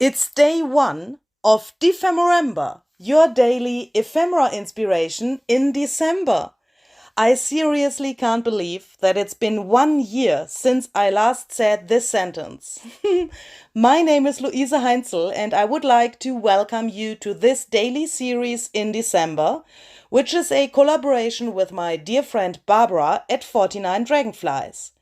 It's day 1 of December, your daily ephemera inspiration in December. I seriously can't believe that it's been 1 year since I last said this sentence. My name is Luise Heinzel and I would like to welcome you to this daily series in December, which is a collaboration with my dear friend Barbara at 49 Dragonflies.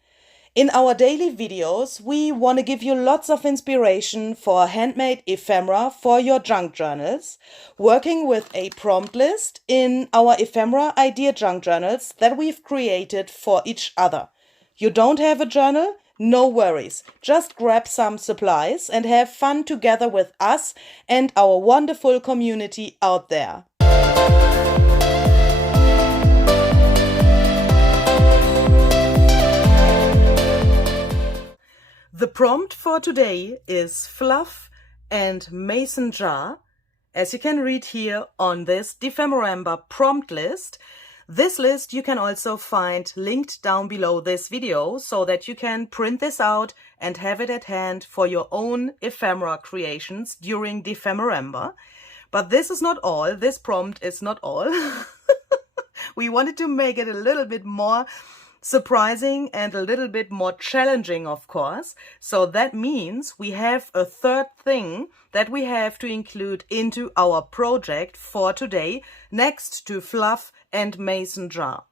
In our daily videos, we want to give you lots of inspiration for handmade ephemera for your junk journals, working with a prompt list in our ephemera idea junk journals that we've created for each other. You don't have a journal? No worries. Just grab some supplies and have fun together with us and our wonderful community out there. The prompt for today is fluff and mason jar, as you can read here on this December prompt list. This list you can also find linked down below this video so that you can print this out and have it at hand for your own ephemera creations during December. But this is not all. This prompt is not all. We wanted to make it a little bit more surprising and a little bit more challenging, of course. So that means we have a third thing that we have to include into our project for today, next to fluff and mason jar.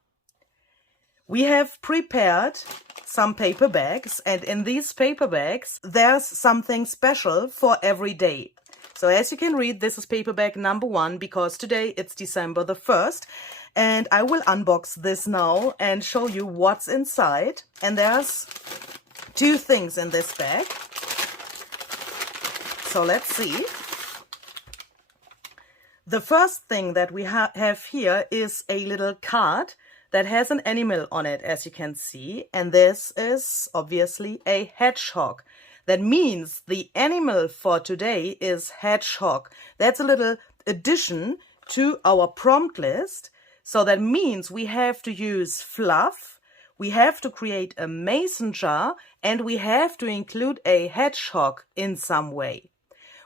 We have prepared some paper bags, and in these paper bags there's something special for every day. So as you can read, this is paper bag number 1 because today it's December the 1st. And I will unbox this now and show you what's inside. And there's 2 things in this bag. So let's see. The first thing that we have here is a little card that has an animal on it, as you can see. And this is obviously a hedgehog. That means the animal for today is hedgehog. That's a little addition to our prompt list. So that means we have to use fluff, we have to create a mason jar, and we have to include a hedgehog in some way.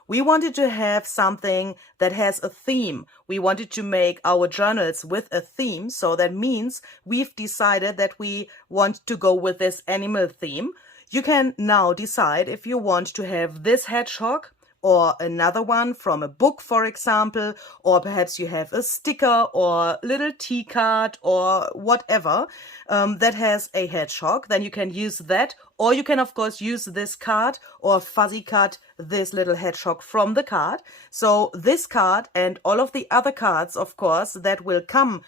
We wanted to have something that has a theme. We wanted to make our journals with a theme, so that means we've decided that we want to go with this animal theme. You can now decide if you want to have this hedgehog or another one from a book, for example, or perhaps you have a sticker or little tea card or whatever that has a hedgehog, then you can use that. Or you can, of course, use this card or fuzzy cut this little hedgehog from the card. So this card and all of the other cards, of course, that will come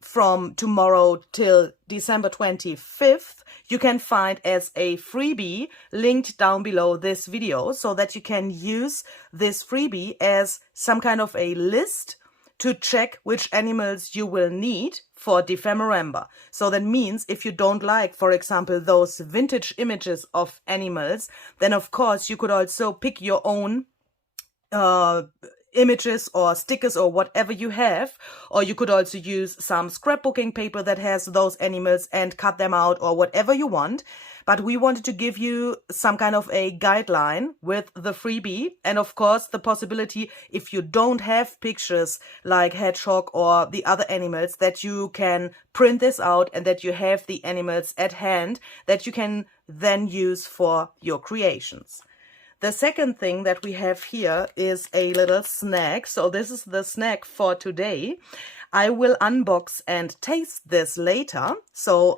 from tomorrow till December 25th, you can find as a freebie linked down below this video so that you can use this freebie as some kind of a list to check which animals you will need for December. So that means if you don't like, for example, those vintage images of animals, then of course you could also pick your own images or stickers or whatever you have, or you could also use some scrapbooking paper that has those animals and cut them out or whatever you want. But we wanted to give you some kind of a guideline with the freebie, and of course the possibility, if you don't have pictures like hedgehog or the other animals, that you can print this out and that you have the animals at hand that you can then use for your creations. The second thing that we have here is a little snack. So this is the snack for today. I will unbox and taste this later. So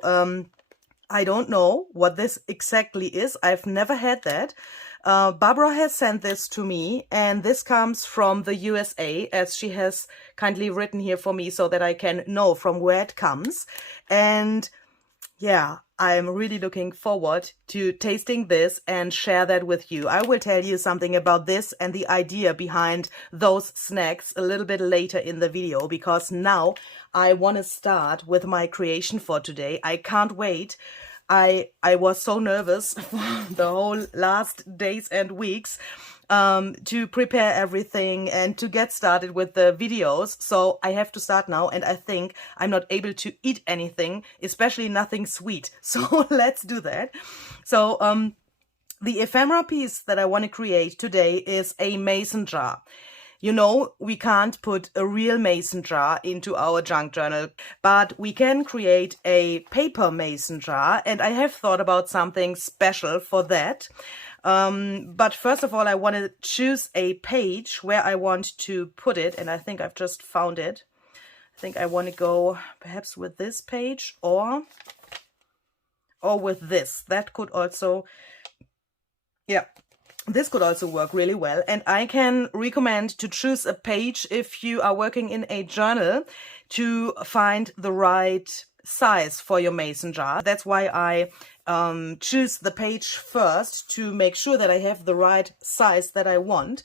I don't know what this exactly is. I've never had that. Barbara has sent this to me, and this comes from the USA, as she has kindly written here for me so that I can know from where it comes. And yeah, I'm really looking forward to tasting this and share that with you. I will tell you something about this and the idea behind those snacks a little bit later in the video, because now I want to start with my creation for today. I can't wait. I was so nervous for the whole last days and weeks to prepare everything and to get started with the videos. So I have to start now, and I think I'm not able to eat anything, especially nothing sweet. So let's do that. So The ephemera piece that I want to create today is a mason jar. You know, we can't put a real mason jar into our junk journal, but we can create a paper mason jar, and I have thought about something special for that. But first of all, I want to choose a page where I want to put it, and I think I've just found it. I think I want to go perhaps with this page or with this. That could also, yeah, this could also work really well. And I can recommend to choose a page if you are working in a journal to find the right size for your mason jar. That's why I choose the page first to make sure that I have the right size that I want.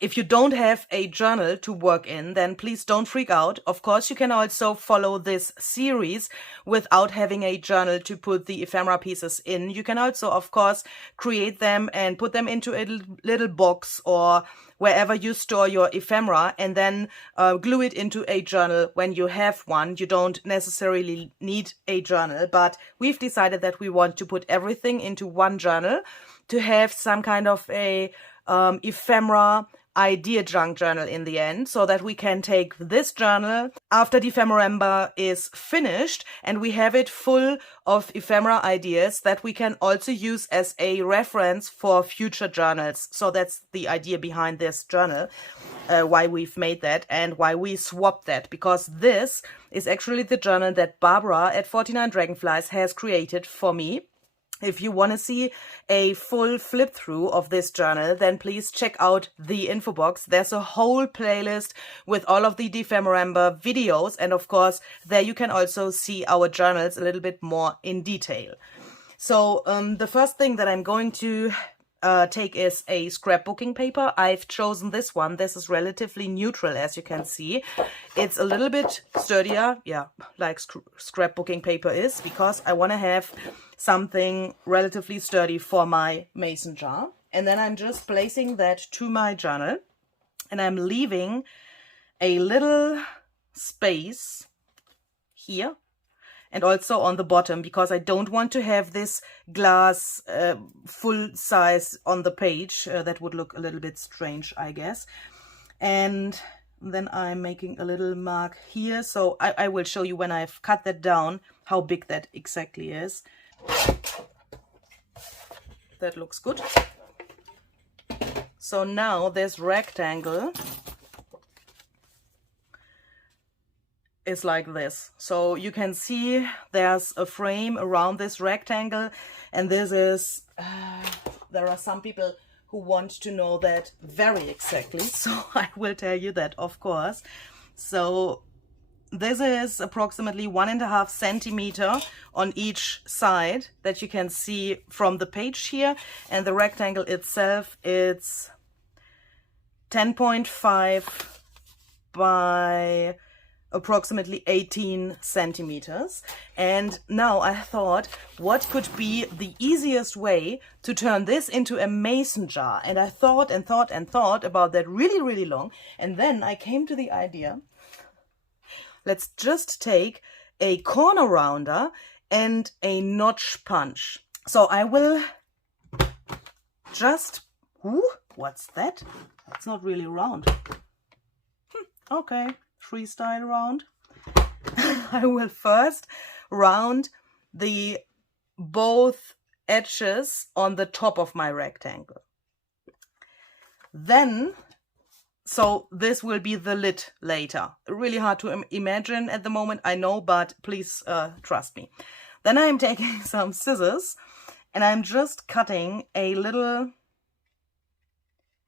If you don't have a journal to work in, then please don't freak out. Of course, you can also follow this series without having a journal to put the ephemera pieces in. You can also, of course, create them and put them into a little box or wherever you store your ephemera, and then glue it into a journal when you have one. You don't necessarily need a journal, but we've decided that we want to put everything into one journal to have some kind of a ephemera idea junk journal in the end, so that we can take this journal after Dephemerember is finished and we have it full of ephemera ideas that we can also use as a reference for future journals. So that's the idea behind this journal, why we've made that and why we swapped that, because this is actually the journal that Barbara at 49 Dragonflies has created for me. If you want to see a full flip through of this journal, then please check out the info box. There's a whole playlist with all of the Dephemerember videos, and of course there you can also see our journals a little bit more in detail. So the first thing that I'm going to take is a scrapbooking paper. I've chosen this one. This is relatively neutral, as you can see. It's a little bit sturdier, yeah, like scrapbooking paper is, because I want to have something relatively sturdy for my mason jar. And then I'm just placing that to my journal, and I'm leaving a little space here and also on the bottom, because I don't want to have this glass full size on the page. That would look a little bit strange, I guess. And then I'm making a little mark here. So I will show you when I've cut that down how big that exactly is. That looks good. So now this rectangle is like this. So you can see there's a frame around this rectangle, and this is, there are some people who want to know that very exactly, so I will tell you that, of course. So this is approximately 1.5 centimeter on each side that you can see from the page here, and the rectangle itself, it's 10.5 by approximately 18 centimeters. And now I thought, what could be the easiest way to turn this into a mason jar? And I thought and thought and thought about that really, really long. And then I came to the idea, let's just take a corner rounder and a notch punch. So I will just, ooh, what's that? That's not really round. Okay. Freestyle round. I will first round the both edges on the top of my rectangle. Then, so this will be the lid later. Really hard to imagine at the moment, I know, but please trust me. Then I'm taking some scissors and I'm just cutting a little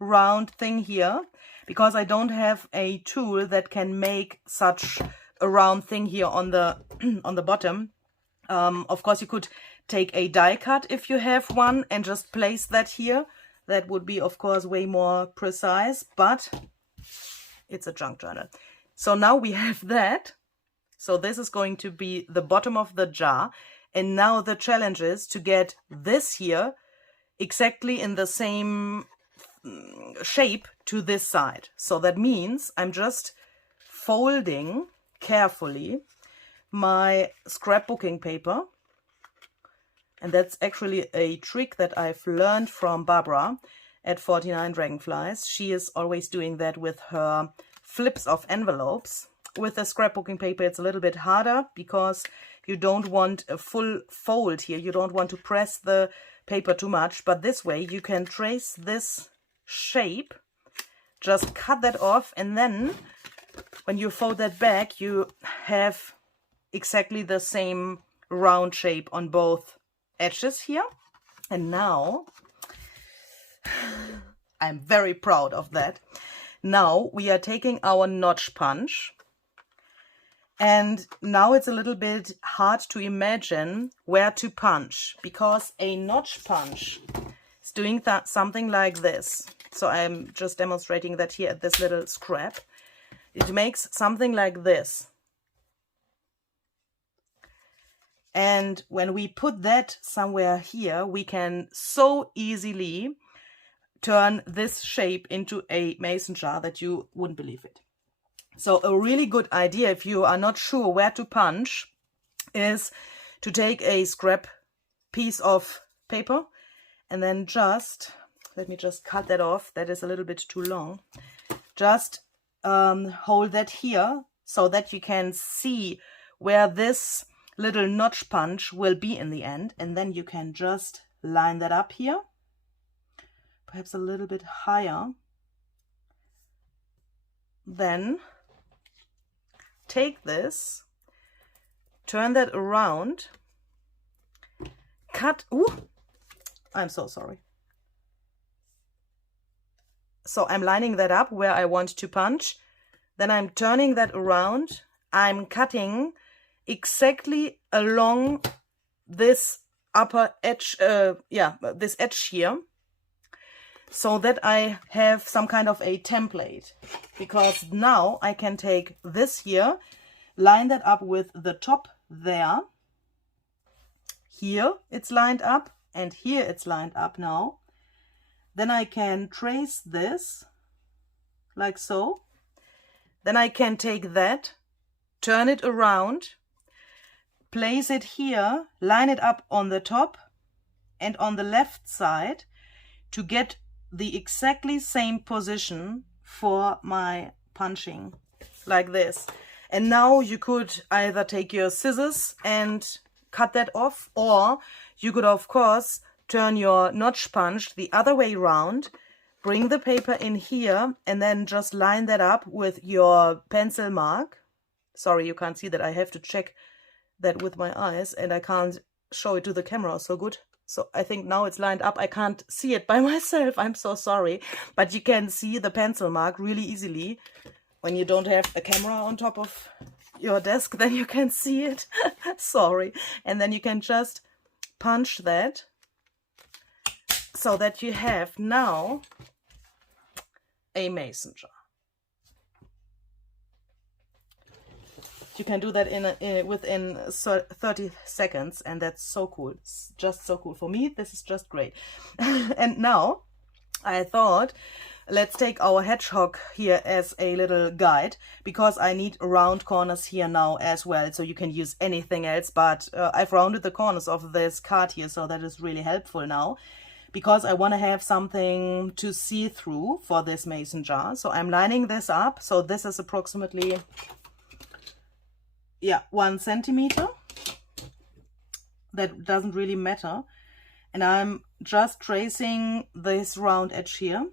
round thing here, because I don't have a tool that can make such a round thing here on the on the bottom. Of course, you could take a die cut if you have one and just place that here. That would be, of course, way more precise, but it's a junk journal. So now we have that. So this is going to be the bottom of the jar. And now the challenge is to get this here exactly in the same shape to this side. So that means I'm just folding carefully my scrapbooking paper And that's actually a trick that I've learned from Barbara at 49 Dragonflies. She is always doing that with her flips of envelopes. With the scrapbooking paper, it's a little bit harder because you don't want a full fold here. You don't want to press the paper too much, but this way you can trace this shape, just cut that off, and then when you fold that back, you have exactly the same round shape on both edges here. And now, I'm very proud of that. Now we are taking our notch punch, and now it's a little bit hard to imagine where to punch, because a notch punch is doing something like this. So I'm just demonstrating that here at this little scrap. It makes something like this. And when we put that somewhere here, we can so easily turn this shape into a mason jar that you wouldn't believe it. So a really good idea, if you are not sure where to punch, is to take a scrap piece of paper and then just, let me just cut that off, that is a little bit too long. Just hold that here so that you can see where this little notch punch will be in the end, and then you can just line that up here, perhaps a little bit higher. Then take this, turn that around, cut, ooh, I'm so sorry. So I'm lining that up where I want to punch, then I'm turning that around, I'm cutting exactly along this upper edge, this edge here, so that I have some kind of a template, because now I can take this here, line that up with the top there. Here it's lined up and here it's lined up now. Then I can trace this like so. Then I can take that, turn it around, place it here, line it up on the top and on the left side to get the exactly same position for my punching, like this. And now you could either take your scissors and cut that off, or you could of course turn your notch punch the other way around, bring the paper in here and then just line that up with your pencil mark. Sorry, you can't see that. I have to check that with my eyes and I can't show it to the camera so good. So I think now it's lined up. I can't see it by myself. I'm so sorry. But you can see the pencil mark really easily. When you don't have a camera on top of your desk, then you can see it. Sorry. And then you can just punch that so that you have now a mason jar. You can do that within 30 seconds, and that's so cool. It's just so cool. For me, this is just great. And now I thought, let's take our hedgehog here as a little guide, because I need round corners here now as well. So you can use anything else, but I've rounded the corners of this card here, so that is really helpful now, because I want to have something to see through for this mason jar. So I'm lining this up. So this is approximately 1 centimeter. That doesn't really matter. And I'm just tracing this round edge here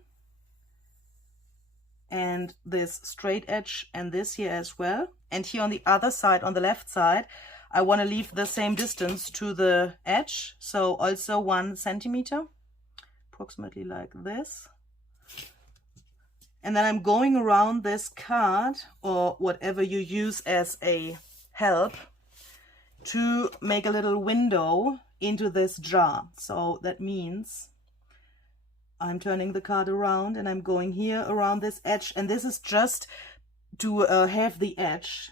and this straight edge and this here as well. And here on the other side, on the left side, I want to leave the same distance to the edge. So also 1 centimeter, approximately like this. And then I'm going around this card, or whatever you use as a help, to make a little window into this jar. So that means I'm turning the card around and I'm going here around this edge, and this is just to have the edge.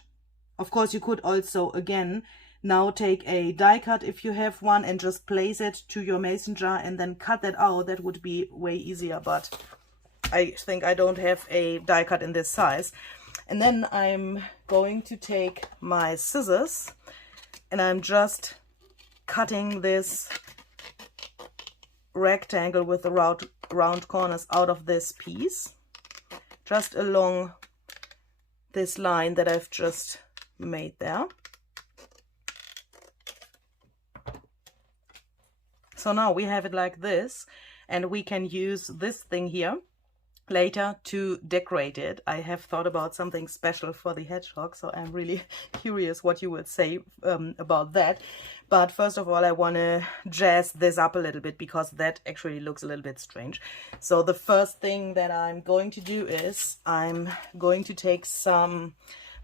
Of course, you could also again now take a die cut if you have one and just place it to your mason jar and then cut that out. That would be way easier, but I think I don't have a die cut in this size. And then I'm going to take my scissors and I'm just cutting this rectangle with the round corners out of this piece, just along this line that I've just made there. So now we have it like this, and we can use this thing here later to decorate it. I have thought about something special for the hedgehog, so I'm really curious what you would say about that. But first of all, I want to jazz this up a little bit, because that actually looks a little bit strange. So the first thing that I'm going to do is I'm going to take some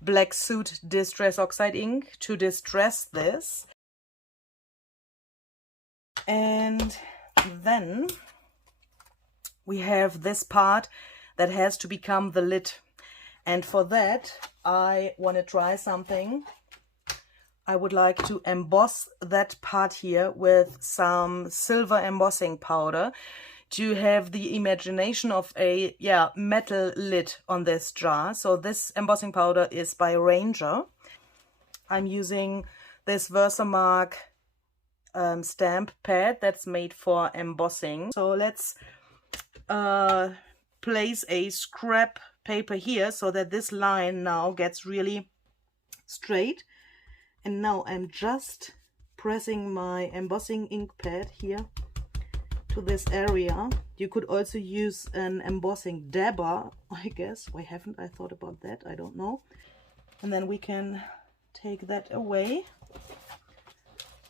Black Soot Distress Oxide ink to distress this. And then we have this part that has to become the lid. And for that, I want to try something. I would like to emboss that part here with some silver embossing powder to have the imagination of a metal lid on this jar. So this embossing powder is by Ranger. I'm using this Versamark stamp pad that's made for embossing. So let's place a scrap paper here so that this line now gets really straight. And now I'm just pressing my embossing ink pad here to this area. You could also use an embossing dabber, I guess. Why haven't I thought about that? I don't know. And then we can take that away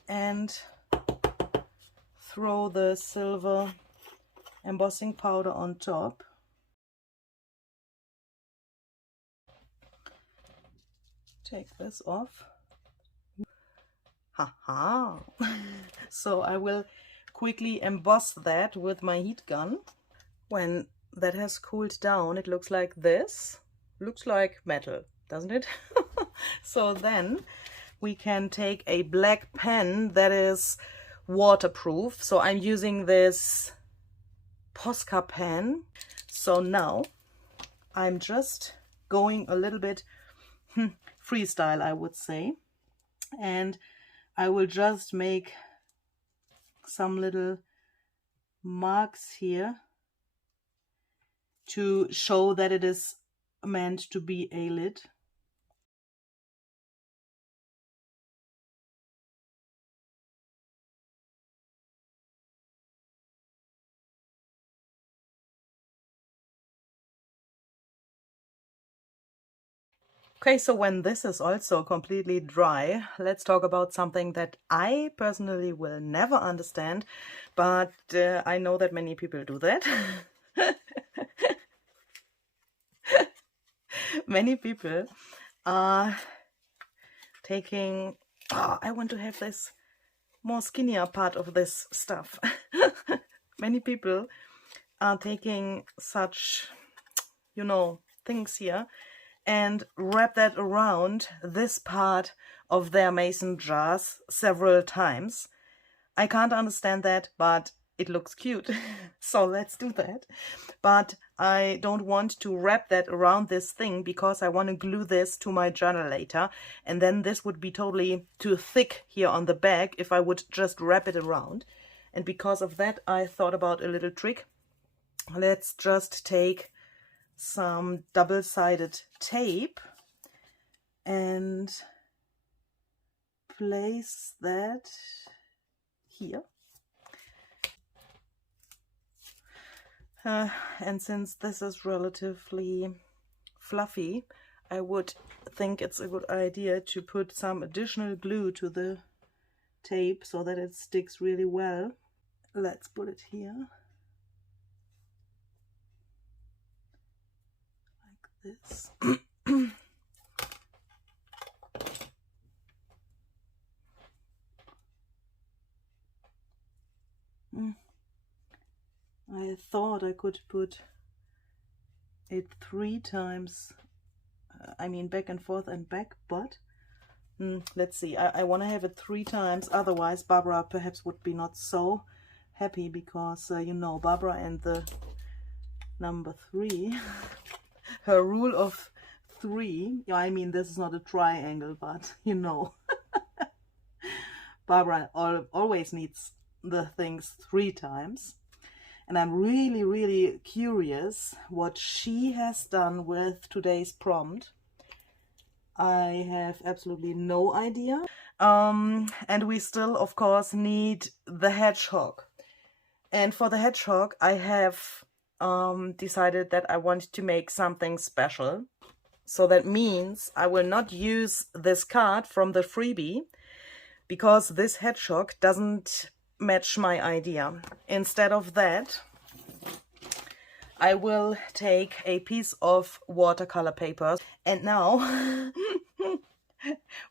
and throw the silver embossing powder on top. Take this off. Haha! So I will quickly emboss that with my heat gun. When that has cooled down, it looks like this. Looks like metal, doesn't it? So then we can take a black pen that is waterproof. So I'm using this Posca pen. So now I'm just going a little bit freestyle, I would say. And I will just make some little marks here to show that it is meant to be a lid. Okay, so when this is also completely dry, let's talk about something that I personally will never understand, but I know that many people do that. Many people are taking, I want to have this more skinnier part of this stuff. Many people are taking such, you know, things here and wrap that around this part of their mason jars several times. I can't understand that, but it looks cute. So let's do that. But I don't want to wrap that around this thing because I want to glue this to my journal later. And then this would be totally too thick here on the back if I would just wrap it around. And because of that, I thought about a little trick. Let's just take some double-sided tape and place that here. And since this is relatively fluffy, I would think it's a good idea to put some additional glue to the tape so that it sticks really well. Let's put it here. This. I thought I could put it 3 times, I mean back and forth and back, but let's see, I want to have it 3 times, otherwise Barbara perhaps would be not so happy because, you know, Barbara and the number 3, her rule of 3, yeah, I mean this is not a triangle, but you know, Barbara always needs the things 3 times. And I'm really, really curious what she has done with today's prompt. I have absolutely no idea. And we still, of course, need the hedgehog. And for the hedgehog, I have decided that I want to make something special. So that means I will not use this card from the freebie, because this hedgehog doesn't match my idea. Instead of that, I will take a piece of watercolor paper, and now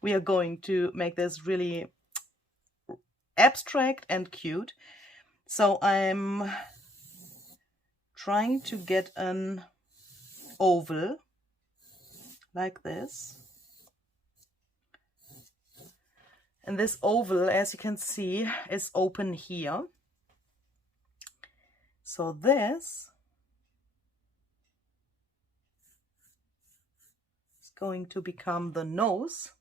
we are going to make this really abstract and cute. So I'm trying to get an oval like this. And this oval, as you can see, is open here. So this is going to become the nose.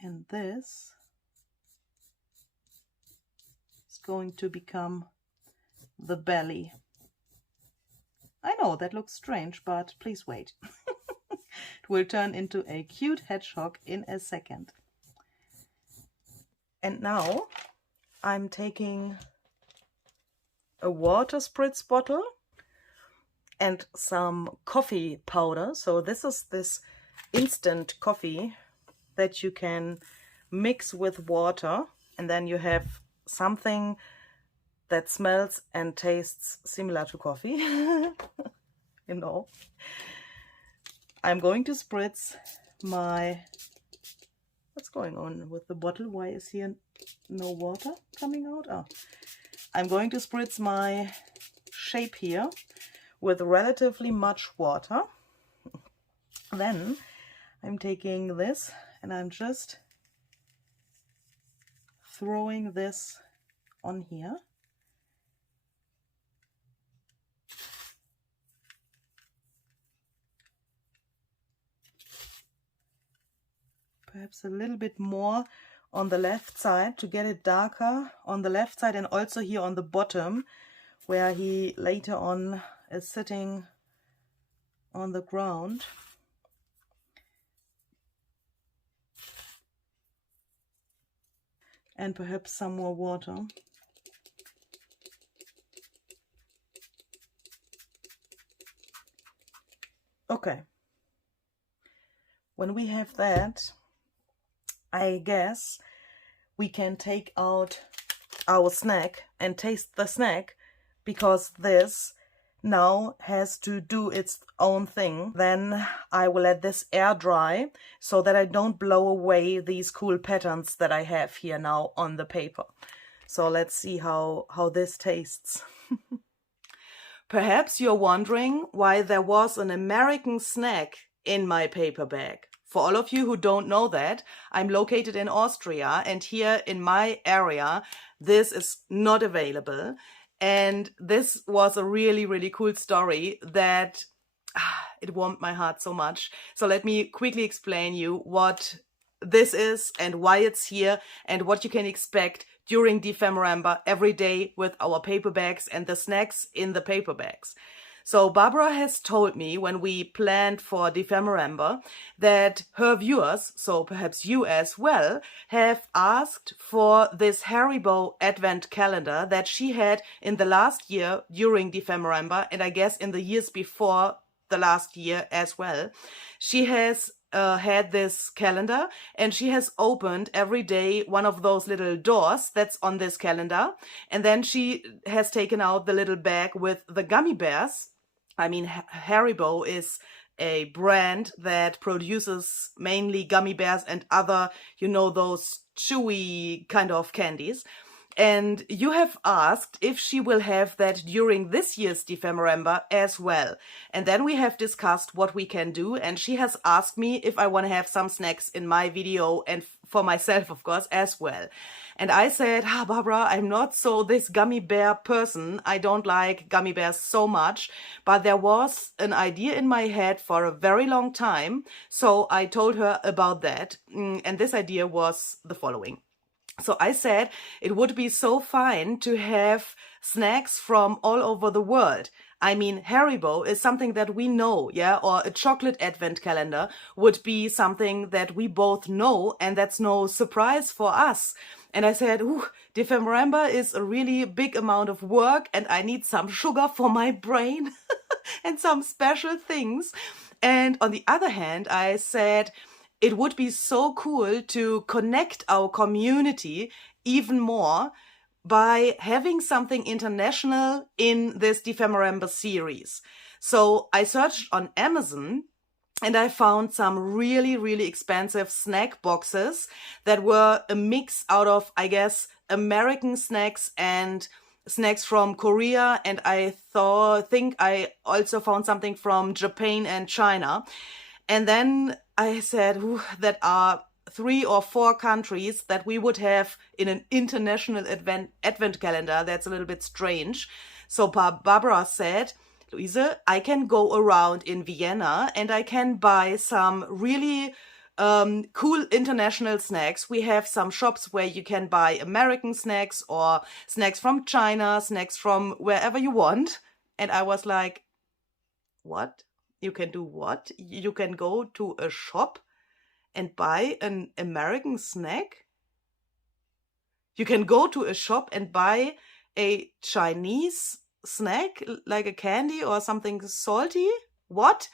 And this is going to become the belly. I know that looks strange, but please wait. It will turn into a cute hedgehog in a second. And now I'm taking a water spritz bottle and some coffee powder. So this is this instant coffee that you can mix with water, and then you have something that smells and tastes similar to coffee. You know. I'm going to spritz my... What's going on with the bottle? Why is here no water coming out? Oh. I'm going to spritz my shape here with relatively much water. Then I'm taking this and I'm just throwing this on here. Perhaps a little bit more on the left side to get it darker on the left side, and also here on the bottom where he later on is sitting on the ground. And perhaps some more water. Okay. When we have that, I guess we can take out our snack and taste the snack, because this now has to do its own thing. Then I will let this air dry so that I don't blow away these cool patterns that I have here now on the paper. So let's see how this tastes. Perhaps you're wondering why there was an American snack in my paper bag. For all of you who don't know that, I'm located in Austria, and here in my area, this is not available. And this was a really, really cool story that it warmed my heart so much. So let me quickly explain you what this is and why it's here and what you can expect during DEPHEMEREMBER every day with our paper bags and the snacks in the paper bags. So Barbara has told me when we planned for DEPHEMEREMBER that her viewers, so perhaps you as well, have asked for this Haribo advent calendar that she had in the last year during DEPHEMEREMBER, and I guess in the years before the last year as well. She has had this calendar, and she has opened every day one of those little doors that's on this calendar, and then she has taken out the little bag with the gummy bears. I mean, Haribo is a brand that produces mainly gummy bears and other, you know, those chewy kind of candies. And you have asked if she will have that during this year's DEPHEMEREMBER as well. And then we have discussed what we can do, and she has asked me if I want to have some snacks in my video, and for myself, of course, as well. And I said, Barbara, I'm not so this gummy bear person. I don't like gummy bears so much, but there was an idea in my head for a very long time. So I told her about that. And this idea was the following. So I said it would be so fine to have snacks from all over the world. I mean, Haribo is something that we know, yeah? Or a chocolate advent calendar would be something that we both know, and that's no surprise for us. And I said, ooh, December is a really big amount of work, and I need some sugar for my brain and some special things. And on the other hand, I said, it would be so cool to connect our community even more by having something international in this December series. So I searched on Amazon and I found some really, really expensive snack boxes that were a mix out of, I guess, American snacks and snacks from Korea. And I think I also found something from Japan and China. And then I said, ooh, that are 3 or 4 countries that we would have in an international advent calendar. That's a little bit strange. So Barbara said, Luise, I can go around in Vienna and I can buy some really cool international snacks. We have some shops where you can buy American snacks or snacks from China, snacks from wherever you want. And I was like, what? You can do what? You can go to a shop and buy an American snack? You can go to a shop and buy a Chinese snack, like a candy or something salty? What?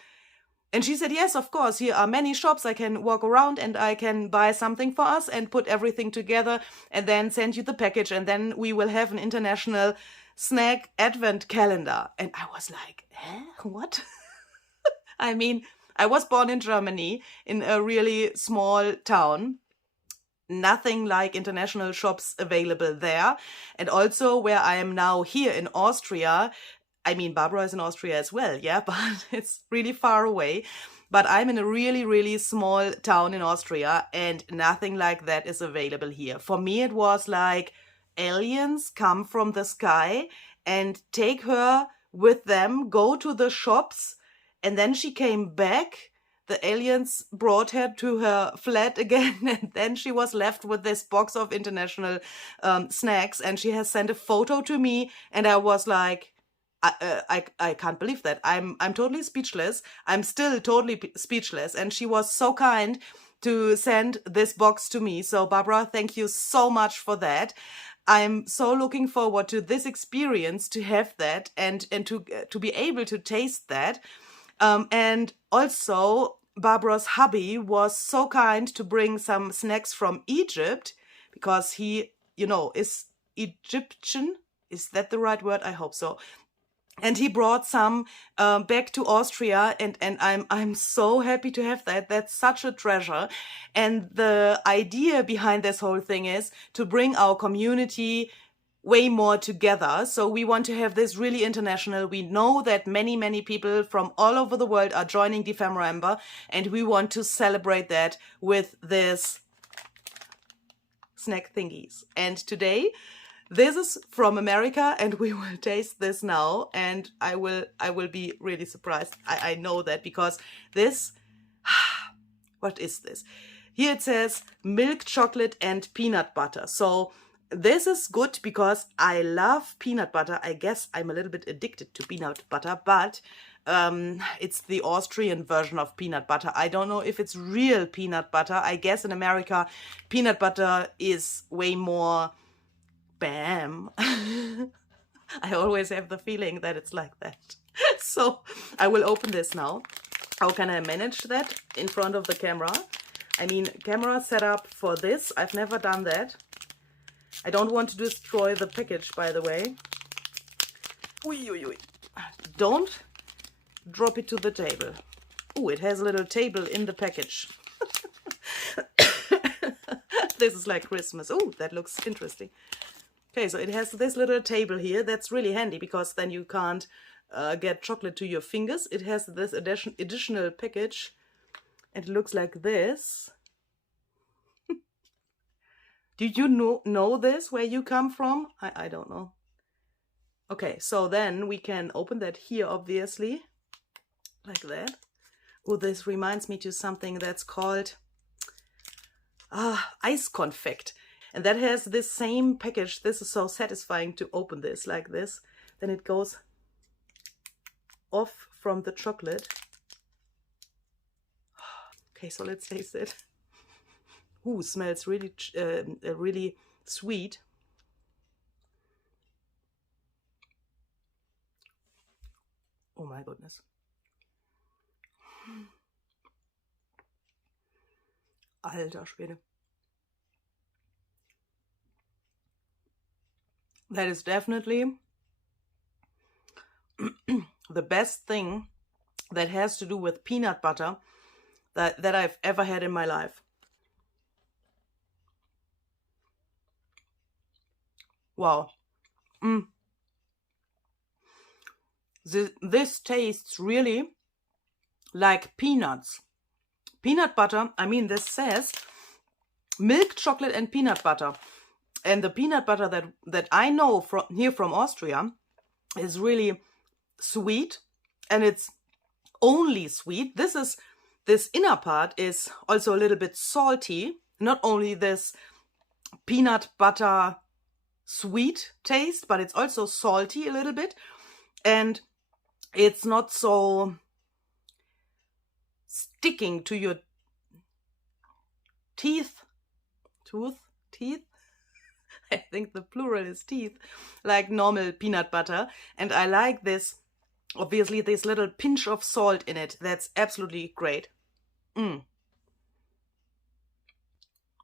And she said, yes, of course, here are many shops. I can walk around and I can buy something for us and put everything together and then send you the package. And then we will have an international snack advent calendar. And I was like, what? I mean, I was born in Germany in a really small town. Nothing like international shops available there. And also where I am now here in Austria, I mean, Barbara is in Austria as well, yeah, but it's really far away. But I'm in a really, really small town in Austria and nothing like that is available here. For me, it was like aliens come from the sky and take her with them, go to the shops, and then she came back. The aliens brought her to her flat again, and then she was left with this box of international snacks, and she has sent a photo to me, and I was like, I can't believe that. I'm totally speechless. I'm still totally speechless, and she was so kind to send this box to me. So Barbara, thank you so much for that. I'm so looking forward to this experience, to have that, and to be able to taste that. And also, Barbara's hubby was so kind to bring some snacks from Egypt because he, is Egyptian. Is that the right word? I hope so. And he brought some back to Austria, and I'm so happy to have that. That's such a treasure. And the idea behind this whole thing is to bring our community way more together. So we want to have this really international. We know that many, many people from all over the world are joining December, and we want to celebrate that with this snack thingies. And today, this is from America, and we will taste this now, and I will be really surprised. I know that because this, what is this? Here it says milk chocolate and peanut butter. So this is good because I love peanut butter. I guess I'm a little bit addicted to peanut butter, but it's the Austrian version of peanut butter. I don't know if it's real peanut butter. I guess in America, peanut butter is way more bam. I always have the feeling that it's like that. So I will open this now. How can I manage that in front of the camera? I mean, camera setup for this. I've never done that. I don't want to destroy the package, by the way. Don't drop it to the table. Oh, it has a little table in the package. This is like Christmas. Oh, that looks interesting. Okay, so it has this little table here. That's really handy because then you can't get chocolate to your fingers. It has this additional package. It looks like this. Do you know this, where you come from? I don't know. Okay, so then we can open that here, obviously, like that. Oh, this reminds me to something that's called Eiskonfekt. And that has this same package. This is so satisfying to open this like this. Then it goes off from the chocolate. Okay, so let's taste it. Ooh, smells really, really sweet. Oh my goodness. Alter Schwede. That is definitely the best thing that has to do with peanut butter that I've ever had in my life. Wow. This tastes really like peanuts. Peanut butter, I mean, this says milk chocolate and peanut butter. And the peanut butter that I know from here from Austria is really sweet, and it's only sweet. This inner part is also a little bit salty. Not only this peanut butter sweet taste, but it's also salty a little bit, and it's not so sticking to your teeth. I think the plural is teeth, like normal peanut butter. And I like this, obviously, this little pinch of salt in it. That's absolutely great.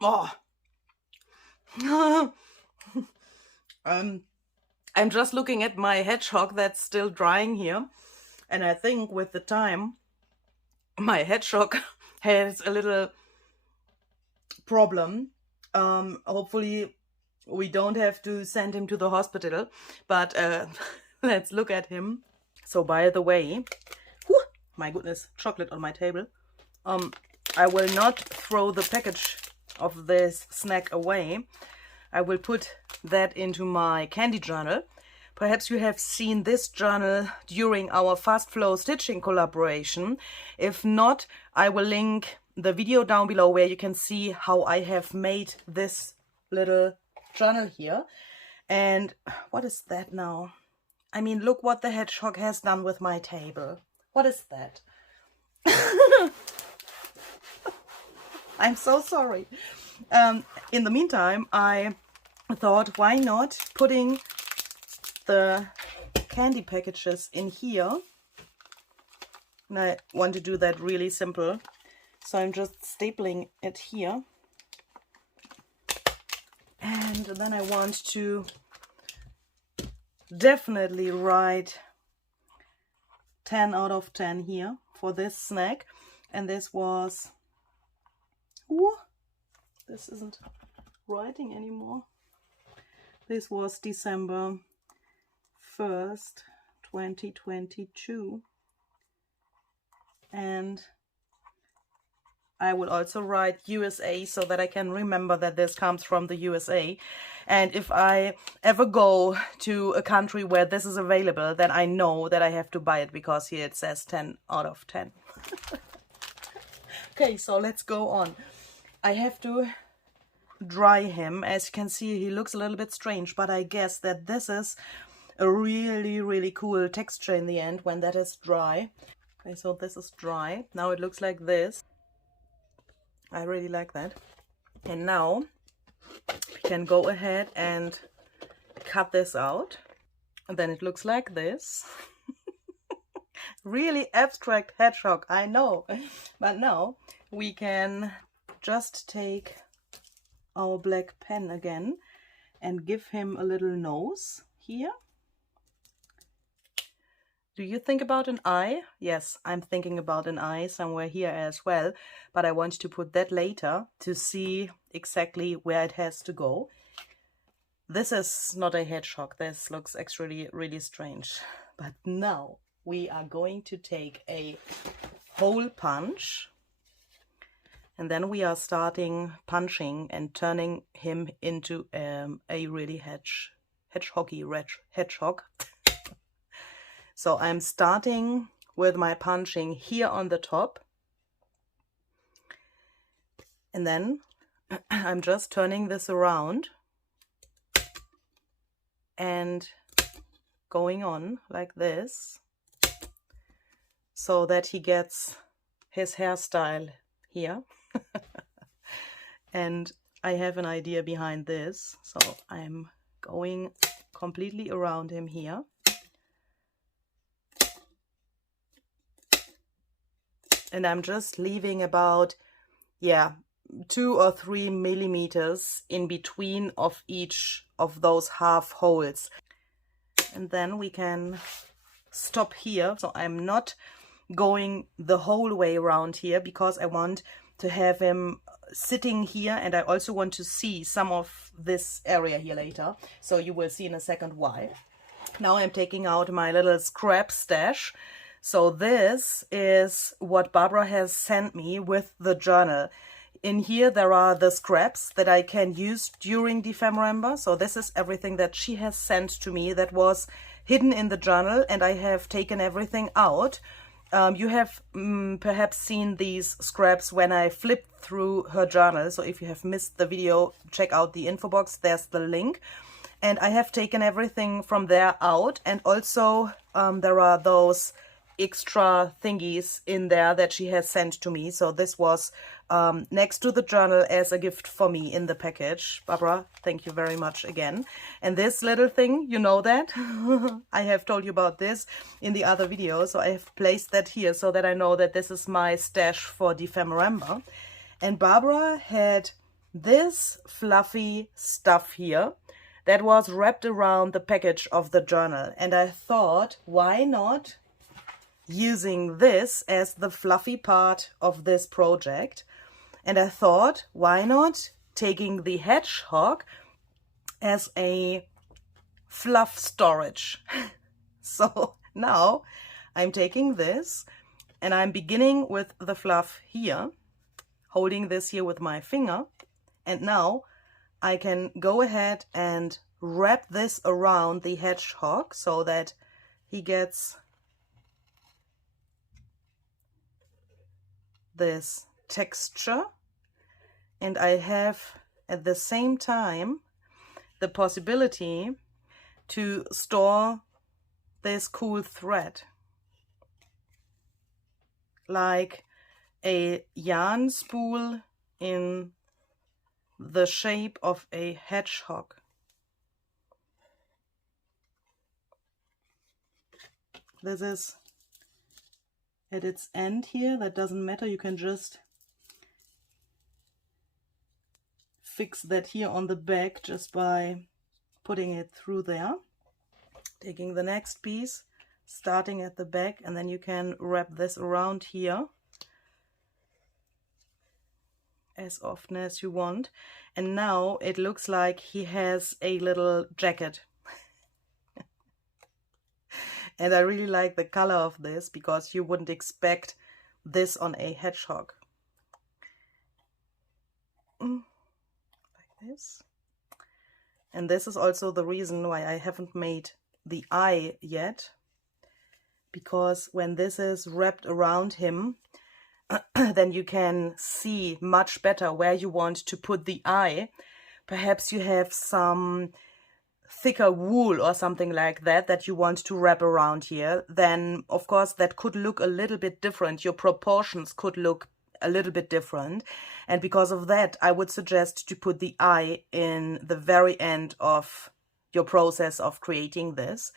Oh. I'm just looking at my hedgehog that's still drying here. And I think with the time, my hedgehog has a little problem. Hopefully we don't have to send him to the hospital, but let's look at him. So by the way, whew, my goodness, chocolate on my table. I will not throw the package of this snack away. I will put that into my candy journal. Perhaps you have seen this journal during our Fast Flow Stitching collaboration. If not, I will link the video down below where you can see how I have made this little journal here. And what is that now? I mean, look what the hedgehog has done with my table. What is that? I'm so sorry. In the meantime, I thought, why not putting the candy packages in here? And I want to do that really simple. So I'm just stapling it here. And then I want to definitely write 10 out of 10 here for this snack. And this was, ooh, this isn't writing anymore. This was December 1st, 2022. And I will also write USA so that I can remember that this comes from the USA. And if I ever go to a country where this is available, then I know that I have to buy it, because here it says 10 out of 10. Okay, so let's go on. I have to dry him. As you can see, he looks a little bit strange, but I guess that this is a really, really cool texture in the end when that is dry. Okay, so this is dry. Now it looks like this. I really like that. And now we can go ahead and cut this out. And then it looks like this. Really abstract hedgehog, I know. But now we can just take our black pen again and give him a little nose here. Do you think about an eye? Yes, I'm thinking about an eye somewhere here as well, but I want to put that later to see exactly where it has to go. This is not a hedgehog. This looks actually really strange. But now we are going to take a hole punch, and then we are starting punching and turning him into a really hedgehoggy hedgehog. So I'm starting with my punching here on the top, and then I'm just turning this around and going on like this so that he gets his hairstyle here. And I have an idea behind this, so I'm going completely around him here. And I'm just leaving about, yeah, 2 or 3 millimeters in between of each of those half holes. And then we can stop here. So I'm not going the whole way around here because I want to have him sitting here, and I also want to see some of this area here later. So you will see in a second why. Now I'm taking out my little scrap stash. So this is what Barbara has sent me with the journal. In here there are the scraps that I can use during Defemerember. So this is everything that she has sent to me that was hidden in the journal, and I have taken everything out. You have perhaps seen these scraps when I flipped through her journal. So if you have missed the video, check out the info box. There's the link. And I have taken everything from there out. And also there are those extra thingies in there that she has sent to me. So this was next to the journal as a gift for me in the package. Barbara, thank you very much again. And this little thing, you know that I have told you about this in the other video, so I have placed that here so that I know that this is my stash for Defemerember. And Barbara had this fluffy stuff here that was wrapped around the package of the journal, and I thought, why not using this as the fluffy part of this project? And I thought, why not taking the hedgehog as a fluff storage? So now I'm taking this and I'm beginning with the fluff here, holding this here with my finger, and now I can go ahead and wrap this around the hedgehog so that he gets this texture, and I have at the same time the possibility to store this cool thread like a yarn spool in the shape of a hedgehog. This is at its end here. That doesn't matter, you can just fix that here on the back just by putting it through there. Taking the next piece, starting at the back, and then you can wrap this around here as often as you want. And now it looks like he has a little jacket. And I really like the color of this because you wouldn't expect this on a hedgehog. Like this. And this is also the reason why I haven't made the eye yet, because when this is wrapped around him, then you can see much better where you want to put the eye. Perhaps you have some thicker wool or something like that that you want to wrap around here, then of course that could look a little bit different. Your proportions could look a little bit different, and because of that I would suggest to put the eye in the very end of your process of creating this.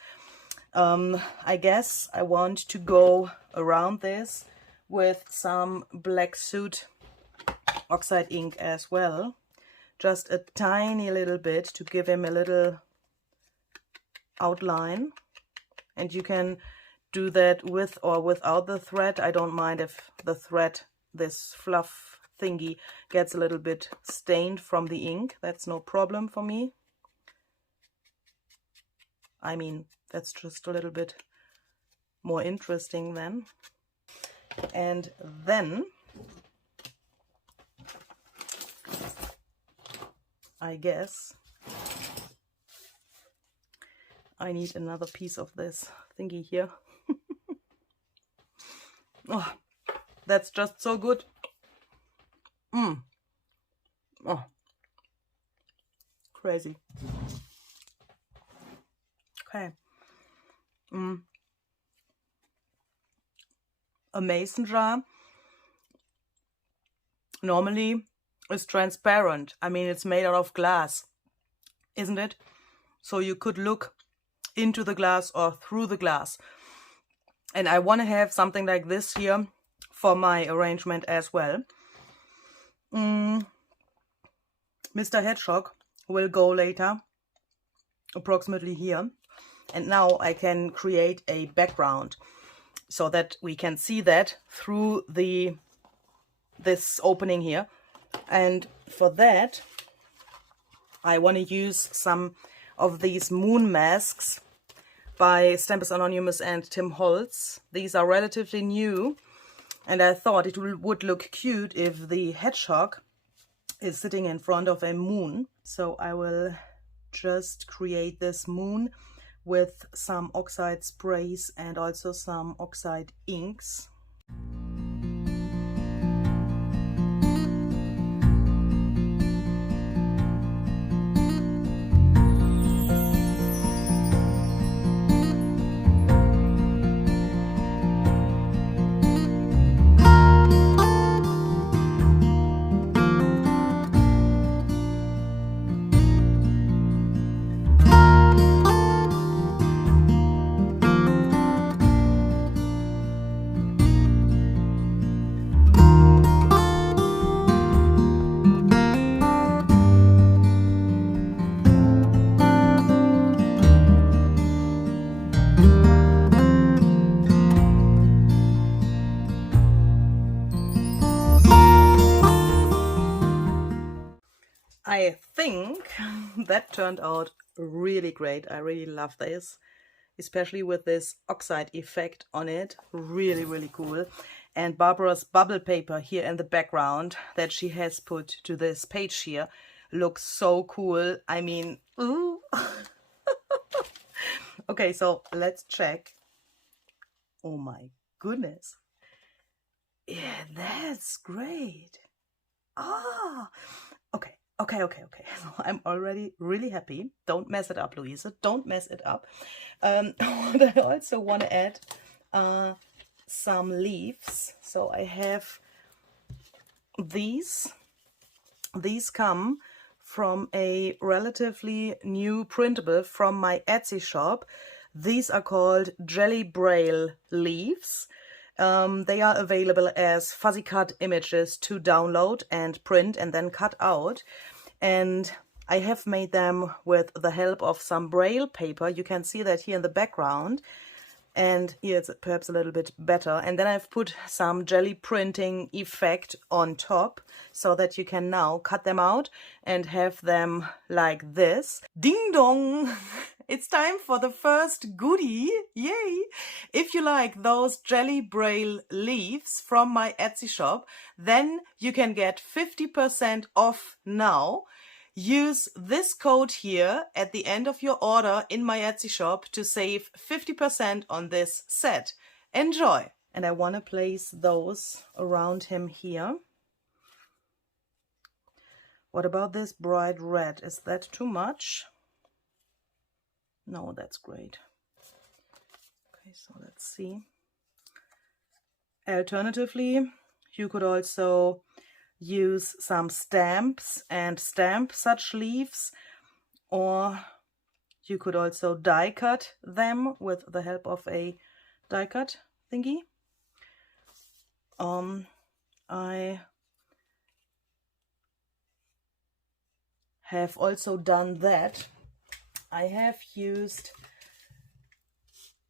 I guess I want to go around this with some black soot oxide ink as well, just a tiny little bit to give him a little outline. And you can do that with or without the thread. I don't mind if the thread, this fluff thingy, gets a little bit stained from the ink. That's no problem for me. I mean, that's just a little bit more interesting then. And then I guess I need another piece of this thingy here. Oh, that's just so good. Oh, crazy. Okay. A mason jar normally is transparent. I mean, it's made out of glass, isn't it? So you could look into the glass or through the glass. And I want to have something like this here for my arrangement as well. Mr. Hedgehog will go later, approximately here. And now I can create a background so that we can see that through this opening here. And for that, I want to use some of these moon masks by Stampers Anonymous and Tim Holtz. These are relatively new, and I thought it would look cute if the hedgehog is sitting in front of a moon. So I will just create this moon with some oxide sprays and also some oxide inks. I think that turned out really great. I really love this, especially with this oxide effect on it. Really, really cool. And Barbara's bubble paper here in the background that she has put to this page here looks so cool. I mean, ooh. Okay, so let's check. Oh my goodness. Yeah, that's great. Ah, okay. Okay. So I'm already really happy. Don't mess it up, Louisa. Don't mess it up. What I also want to add are some leaves. So I have these. These come from a relatively new printable from my Etsy shop. These are called GELLI BRAILLE leaves. They are available as fuzzy cut images to download and print and then cut out. And I have made them with the help of some Braille paper. You can see that here in the background. And here it's perhaps a little bit better. And then I've put some jelly printing effect on top so that you can now cut them out and have them like this. Ding dong! It's time for the first goodie. Yay! If you like those GELLI BRAILLE leaves from my Etsy shop, then you can get 50% off now. Use this code here at the end of your order in my Etsy shop to save 50% on this set. Enjoy! And I want to place those around him here. What about this bright red? Is that too much? No, that's great. Okay, so let's see. Alternatively, you could also use some stamps and stamp such leaves, or you could also die cut them with the help of a die cut thingy. I have also done that. I have used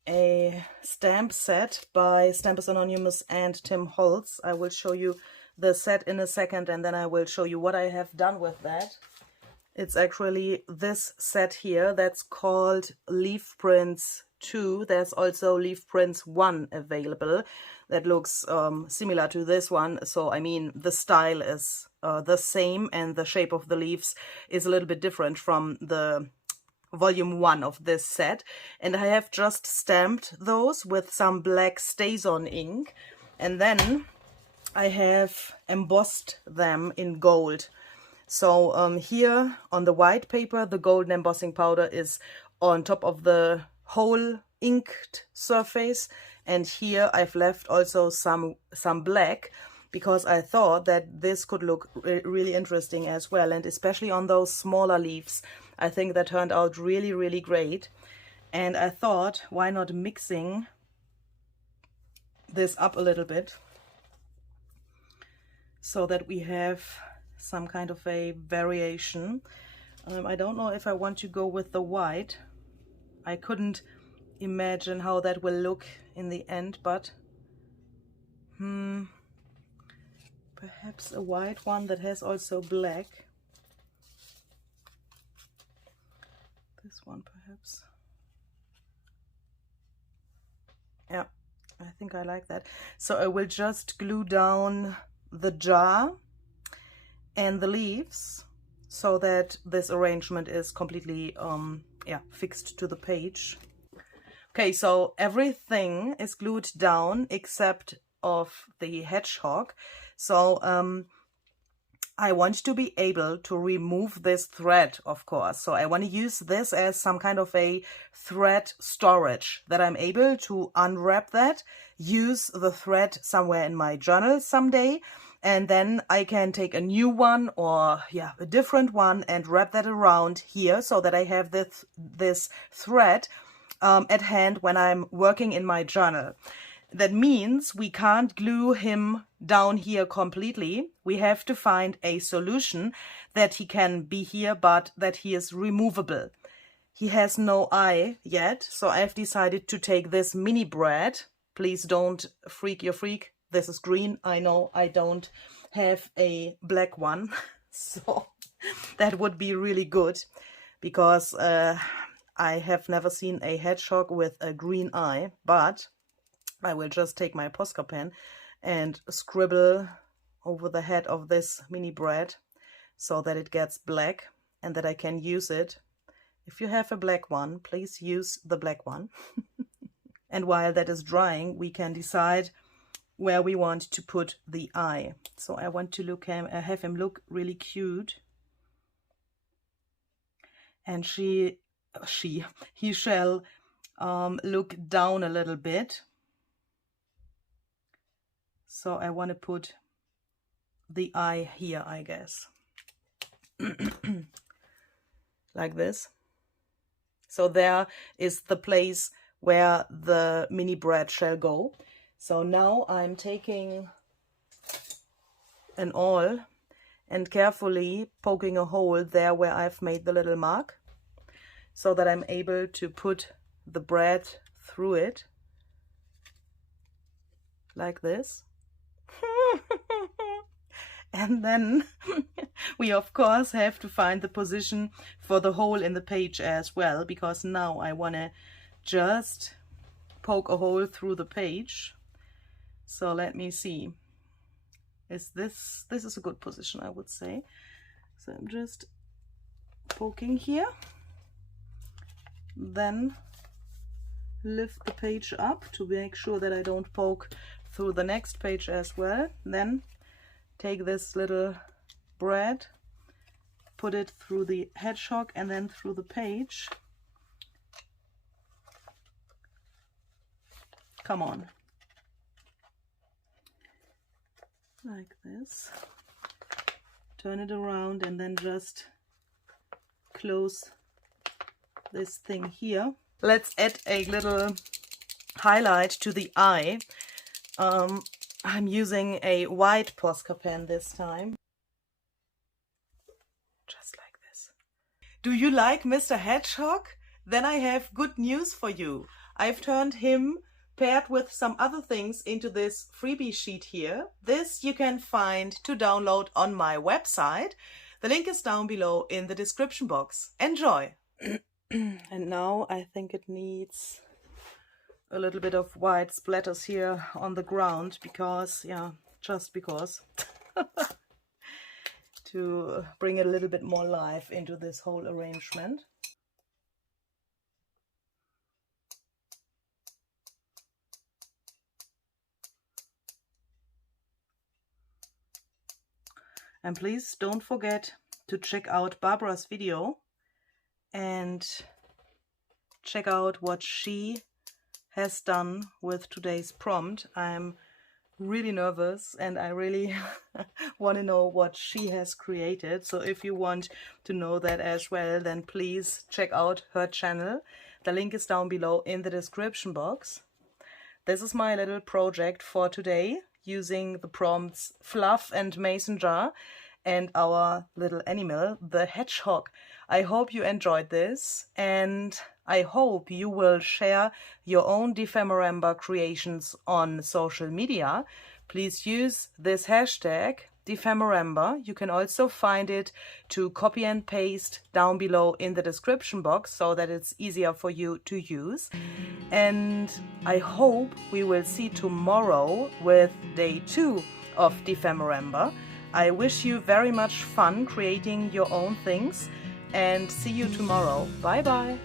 a stamp set by Stampers Anonymous and Tim Holtz. I will show you the set in a second, and then I will show you what I have done with that. It's actually this set here that's called Leaf Prints 2. There's also Leaf Prints 1 available that looks similar to this one. So I mean, the style is the same and the shape of the leaves is a little bit different from the volume 1 of this set. And I have just stamped those with some black StazOn ink, and then I have embossed them in gold. So here on the white paper, the golden embossing powder is on top of the whole inked surface, and here I've left also some black, because I thought that this could look really interesting as well, and especially on those smaller leaves. I think that turned out really, really great. And I thought, why not mixing this up a little bit so that we have some kind of a variation. I don't know if I want to go with the white. I couldn't imagine how that will look in the end, but perhaps a white one that has also black. This one perhaps. Yeah, I think I like that. So I will just glue down the jar and the leaves so that this arrangement is completely fixed to the page. Okay, so everything is glued down except of the hedgehog. So I want to be able to remove this thread, of course. So I want to use this as some kind of a thread storage, that I'm able to unwrap that, use the thread somewhere in my journal someday, and then I can take a new one or a different one and wrap that around here so that I have this thread at hand when I'm working in my journal. That means we can't glue him down here completely. We have to find a solution that he can be here, but that he is removable. He has no eye yet, so I've decided to take this mini brad. Please don't freak your freak. This is green. I know I don't have a black one, so that would be really good, because I have never seen a hedgehog with a green eye, but I will just take my Posca pen and scribble over the head of this mini brad so that it gets black and that I can use it. If you have a black one, please use the black one. And while that is drying, we can decide where we want to put the eye. So I want to have him look really cute. And he shall look down a little bit. So I want to put the eye here, I guess. Like this. So there is the place where the mini brad shall go. So now I'm taking an awl and carefully poking a hole there where I've made the little mark, so that I'm able to put the brad through it like this. And then we of course have to find the position for the hole in the page as well, because now I want to just poke a hole through the page. So let me see. This is a good position, I would say. So I'm just poking here, then lift the page up to make sure that I don't poke through the next page as well. Then take this little brad, put it through the hedgehog and then through the page. Come on. Like this. Turn it around and then just close this thing here. Let's add a little highlight to the eye. I'm using a white Posca pen this time. Just like this. Do you like Mr. Hedgehog? Then I have good news for you. I've turned him, paired with some other things, into this freebie sheet here. This you can find to download on my website. The link is down below in the description box. Enjoy! And now I think it needs a little bit of white splatters here on the ground, because, just because. To bring a little bit more life into this whole arrangement. And please don't forget to check out Barbara's video and check out what she has done with today's prompt. I'm really nervous and I really want to know what she has created. So if you want to know that as well, then please check out her channel. The link is down below in the description box. This is my little project for today, using the prompts Fluff and Mason Jar and our little animal, the hedgehog. I hope you enjoyed this, and I hope you will share your own DEPHEMEREMBER creations on social media. Please use this hashtag DEPHEMEREMBER. You can also find it to copy and paste down below in the description box so that it's easier for you to use. And I hope we will see tomorrow with day 2 of DEPHEMEREMBER. I wish you very much fun creating your own things and see you tomorrow. Bye bye.